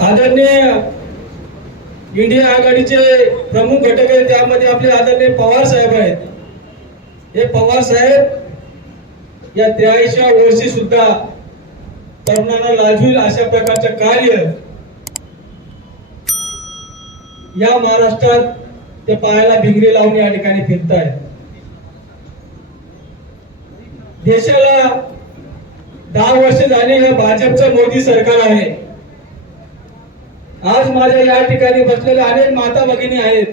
आदरणीय इंडिया आघाडीचे प्रमुख घटक आहेत त्यामध्ये आपले आदरणीय पवार साहेब आहेत. हे पवार साहेब या त्र्याऐंशी वर्षी सुद्धा तरुणांना लाजवील अशा प्रकारचं कार्य या महाराष्ट्रात ते पायाला भिंगरी लावून या ठिकाणी फिरतायत. देशाला दहा वर्ष झाले हे भाजपचं मोदी सरकार आहे. आज माझ्या या ठिकाणी बसलेल्या अनेक माता भगिनी आहेत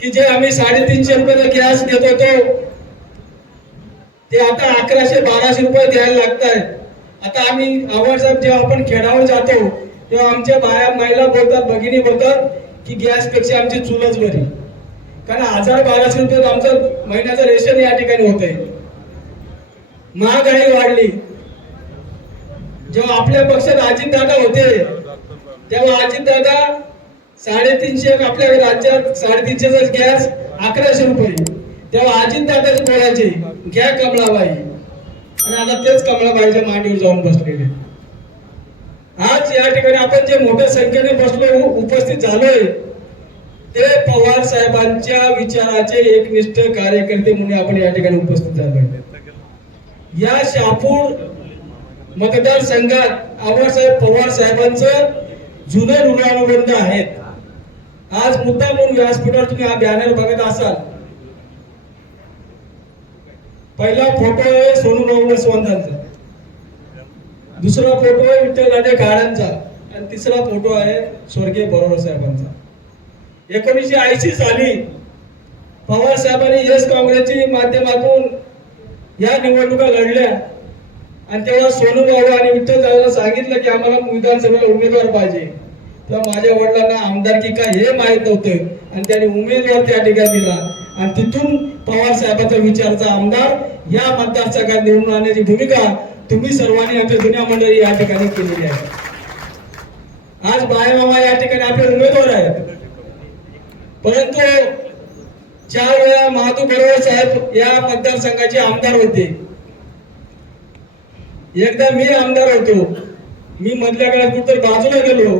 की जे आम्ही साडेतीनशे रुपयाचा गॅस घेत होतो. ते आता अकराशे बाराशे रुपये द्यायला लागत आहे आता आम्ही आव्हाड जेव्हा आपण खेडावर जातो तेव्हा आमच्या बाया महिला बोलतात भगिनी बोलतात की गॅसपेक्षा आमची चुलच बरी. कारण हजार बाराशे रुपये आमचं महिन्याचं रेशन या ठिकाणी होतंय. महागाई वाढली. जेव्हा आपल्या पक्षात अजितदादा होते तेव्हा अजितदादा साडेतीनशे आपल्या राज्यात साडेतीनशेचा गॅस अकराशे रुपये. तेव्हा अजितदादाच बोलायचे घ्या कमळाबाई आणि आता तेच कमळाबाईच्या मांडीवर जाऊन बसलेले. आज या ठिकाणी आपण जे मोठ्या संख्येने बसलो उपस्थित झालोय ते पवार साहेबांच्या विचाराचे एकनिष्ठ कार्यकर्ते म्हणून आपण या ठिकाणी उपस्थित झालोय. या शापूर मतदारसंघात आबासाहेब पवार साहेबांचं जुने ऋणानुबंध आहेत. आज मुद्दा म्हणून व्यासपीठावर तुम्ही हा बॅनर बघत असाल. पहिला फोटो आहे सोनू नवल दुसरा फोटो आहे विठ्ठल राजे काळांचा आणि तिसरा फोटो आहे स्वर्गीय बरोबर साहेबांचा. एकोणीसशे ऐंशी साली पवार साहेबांनी येस काँग्रेसची माध्यमातून या निवडणुका लढल्या. आणि तेव्हा सोनू भाऊ आणि विठ्ठल दादाला सांगितलं की आम्हाला विधानसभेला उमेदवार पाहिजे. तेव्हा माझ्या वडिलांना आमदारकी का हे माहीत नव्हतं. आणि त्यांनी उमेदवार त्या ठिकाणी दिला आणि तिथून पवार साहेबांचा विचारचा आमदार या मतदारसंघात निवडून आणण्याची भूमिका तुम्ही सर्वांनी आमच्या जुन्या मंडळी या ठिकाणी केलेली आहे. आज बाय मामा या ठिकाणी आपले उमेदवार आहेत. परंतु ज्या वेळा महादू बरोबर साहेब या मतदारसंघाचे आमदार होते एकदा मी आमदार होतो. मी मधल्या काळात कुठेतरी बाजूला गेलो.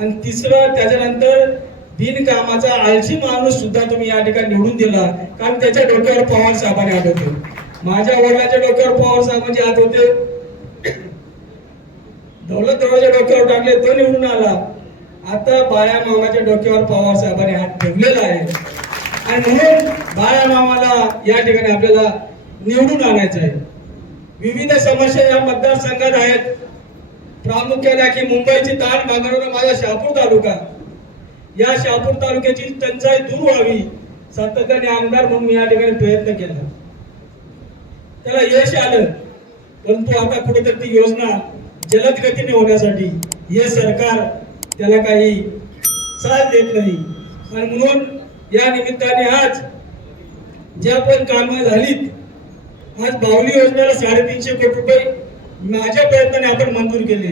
आणि तिसरं त्याच्यानंतर बिनकामाचा आळशी माणूस सुद्धा तुम्ही या ठिकाणी निवडून दिला. कारण त्याच्या डोक्यावर पवार साहेबांनी हात होते माझ्या वडिलांच्या डोक्यावर पवार साहेबांचे हात होते. दौलत दौलाच्या डोक्यावर टाकले तो निवडून आला. आता बाळ्या मामाच्या डोक्यावर पवार साहेबांनी हात ठेवलेला आहे. आणि म्हणून बाळ्या मामाला या ठिकाणी आपल्याला निवडून आणायचं आहे. विविध समस्या या मतदारसंघात आहेत. प्रामुख्याने की मुंबईची ताण भागवणारा माझा शहापूर तालुका. या शहापूर तालुक्याची टंचाई दूर व्हावी सातत्याने आमदार म्हणून मी या ठिकाणी प्रयत्न केला. त्याला यश आलं परंतु आता कुठेतरी ती योजना जलद गतीने होण्यासाठी हे सरकार त्याला काही साथ देत नाही. आणि म्हणून या निमित्ताने आज ज्या पण कामं झालीत आज बावली योजनेला साडेतीनशे कोटी रुपये माझ्या प्रयत्नाने आपण मंजूर केले.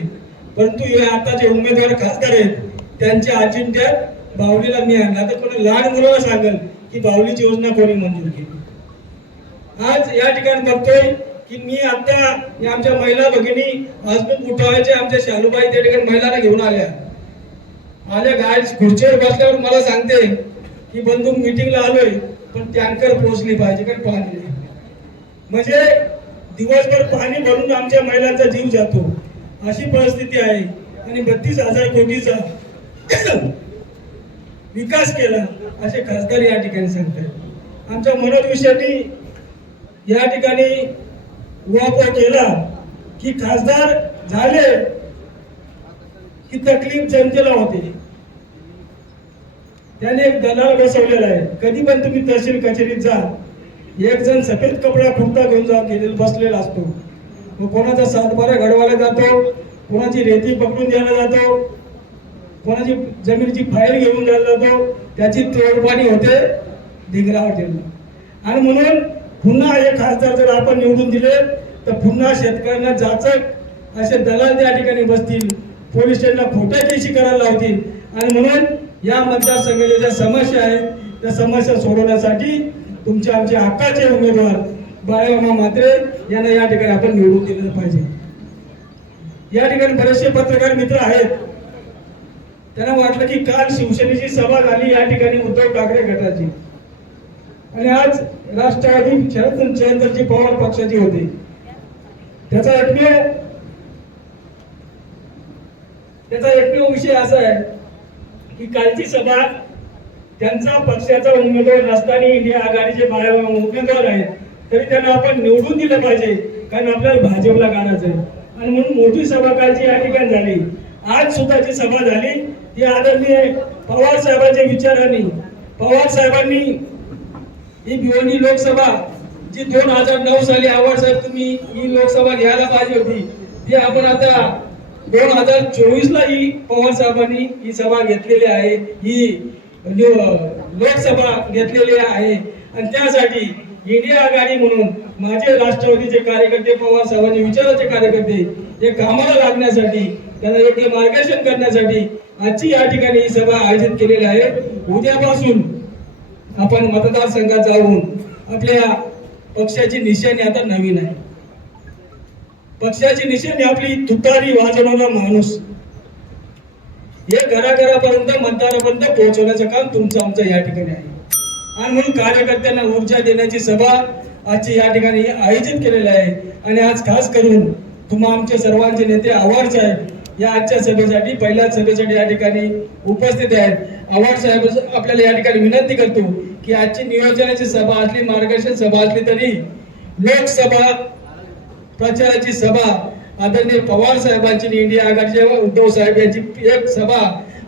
परंतु हे आता जे उमेदवार खासदार आहेत त्यांच्या अजिंठ्यात बावलीला मी आणला. तर कोणी लहान मुलाला सांगेल की बावलीची योजना कोणी मंजूर केली? आज या ठिकाणी बघतोय की मी आता या आमच्या महिला भगिनी हसबंद उठवायचे आमच्या शालूबाई त्या ठिकाणी महिलांना घेऊन आल्या. आल्या गाय खुर्चीवर बसल्यावर मला सांगते की बंधू मीटिंगला आलोय पण टँकर पोहोचली पाहिजे कारण पाणी नाही म्हणजे दिवसभर पाणी भरून आमच्या महिलांचा जीव जातो. अशी परिस्थिती आहे. आणि बत्तीस हजार कोटीचा विकास केला असे खासदार या ठिकाणी सांगतात आमच्या मनोज विषयांनी या ठिकाणी वापर केला की खासदार झाले की तकलीफ जनतेला होते. त्याने एक दलाल बसवलेला आहे. कधी पण तुम्ही तहसील कचेरीत जा. एक जण सफेद कपडा कुर्ता घेऊन जा गेलेला बसलेला असतो. मग कोणाचा सातबारा घडवायला जातो? कोणाची रेती पकडून द्यायला जातो? कोणाची जमिनीची फाईल घेऊन द्यायला जातो? त्याची तोडपाणी होते धिंगरा हॉटेलला आणि म्हणून पुन्हा हे खासदार जर आपण निवडून दिले तर पुन्हा शेतकऱ्यांना जाचक असे दलाल त्या ठिकाणी बसतील पोलीस स्टेशनला खोट्या केशी करायला लावतील. आणि म्हणून या मतदारसंघाच्या ज्या समस्या आहेत त्या समस्या सोडवण्यासाठी तुमच्या आमचे हक्काचे उमेदवार बाळामा म्हात्रे यांना या ठिकाणी आपण निवडून दिलं पाहिजे. या ठिकाणी बरेचसे पत्रकार मित्र आहेत. त्यांना वाटलं की काल शिवसेनेची सभा झाली या ठिकाणी उद्धव ठाकरे गटाची. आणि आज राष्ट्रवादी शरद जयंतजी पवार पक्षाची होती. त्याचा एकमेव त्याचा एकमेव विषय असा आहे की कालची सभा त्यांचा पक्षाचा उमेदवार नसताना इंडिया आघाडीचे उमेदवार आहेत तरी त्यांना आपण निवडून दिलं पाहिजे कारण आपल्याला भाजपला गाणायचं आहे. आणि म्हणून मोठी सभा कालची या ठिकाणी झाली. आज सुद्धा जी सभा झाली ती आदरणीय पवार साहेबांच्या विचारांनी पवार साहेबांनी ही भिवंडी लोकसभा जी दोन हजार नऊ साली आव्हाड साहेब तुम्ही ही लोकसभा घ्यायला पाहिजे होती ती आपण आता दोन हजार चोवीस ला ही पवार साहेबांनी ही सभा घेतलेली आहे. ही लोकसभा घेतलेली आहे. आणि त्यासाठी इंडिया आघाडी म्हणून माझे राष्ट्रवादीचे कार्यकर्ते पवार साहेबांचे विचाराचे कार्यकर्ते हे कामाला लागण्यासाठी त्यांना योग्य मार्गदर्शन करण्यासाठी आजची या ठिकाणी ही सभा आयोजित केलेली आहे. उद्यापासून आपण मतदारसंघात जाऊन आपल्या पक्षाची निशाणी आता नवीन आहे. पक्षाची निशाणी आपली तुतारी वाजवणारा माणूस हे घराघरापर्यंत मतदारापर्यंत पोहोचवण्याचं काम तुमचं आमचं या ठिकाणी आहे. आणि म्हणून कार्यकर्त्यांना ऊर्जा देण्याची सभा आजची या ठिकाणी आयोजित केलेली आहे. आणि आज खास करून तुम्हा आमचे सर्वांचे नेते आव्हाड साहेब या आजच्या सभेसाठी पहिल्याच सभेसाठी या ठिकाणी उपस्थित आहेत. आव्हाड साहेब आपल्याला या ठिकाणी विनंती करतो की आजची नियोजनाची सभा असली मार्गदर्शन सभा असली तरी लोकसभा प्रचाराची सभा आदरणीय पवार साहेबांची इंडिया आघाडीचे उद्धव साहेब यांची एक सभा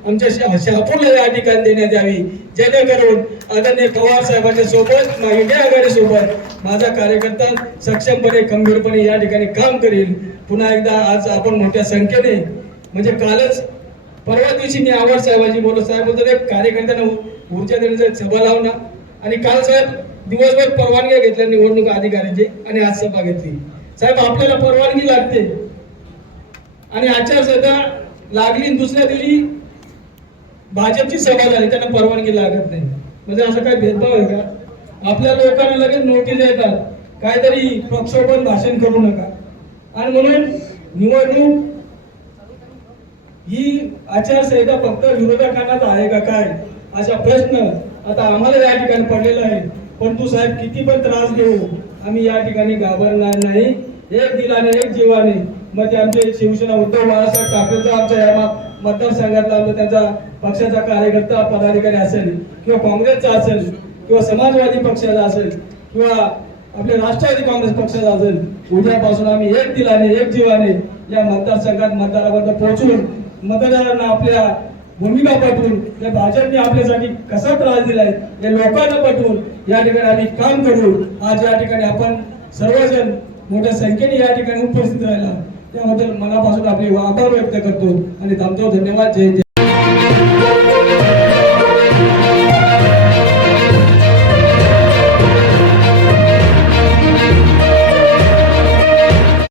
आमच्या शहापूरला या ठिकाणी देण्यात यावी. जेणेकरून आदरणीय पवार साहेबांच्या सोबत इंडिया आघाडी सोबत माझा कार्यकर्ता सक्षमपणे खंबीरपणे या ठिकाणी काम करेल. पुन्हा एकदा आज आपण मोठ्या संख्येने म्हणजे कालच परवा दिवशी मी आव्हाड साहेबांची बोलत साहेब बोलतो एक कार्यकर्त्यांना ऊर्जा देण्याचा सभा लावणार आणि काल साहेब दिवसभर परवानग्या घेतल्या निवडणूक अधिकाऱ्यांची आणि आज सभा घेतली. साहेब आपल्याला परवानगी लागते. आणि आचारसंहिता लागली दुसऱ्या दिवशी भाजपची सभा झाली. त्यांना परवानगी लागत नाही. म्हणजे असं काय भेदभाव आहे का? आपल्या लोकांना लगेच नोटीस येतात. काहीतरी प्रक्षोभन भाषण करू नका. आणि म्हणून निवडणूक ही आचारसंहिता फक्त विरोधकांनाच आहे का काय? असा प्रश्न आता आम्हाला या ठिकाणी पडलेला आहे. पण तू साहेब किती पण त्रास देऊ आम्ही या ठिकाणी घाबरणार नाही. एक दिलाने एक जीवाने. मग ते आमचे शिवसेना उद्धव बाळासाहेब ठाकरेचा आमच्या या मतदारसंघातला आमचा त्यांचा पक्षाचा कार्यकर्ता पदाधिकारी असेल किंवा काँग्रेसचा असेल किंवा समाजवादी पक्षाचा असेल किंवा आपले राष्ट्रवादी काँग्रेस पक्षाचा असेल उद्यापासून आम्ही एक दिलाने एक जीवाने या मतदारसंघात मतदारापर्यंत पोहोचून मतदारांना आपल्या भूमिका पटवून या भाजपने आपल्यासाठी कसा त्रास दिलाय या लोकांना पटवून या ठिकाणी आम्ही काम करू. आज या ठिकाणी आपण सर्वजण मोठ्या संख्येने या ठिकाणी उपस्थित राहिला त्याबद्दल मनापासून आपले आभार व्यक्त करतो आणि थांबतो. धन्यवाद. जय जय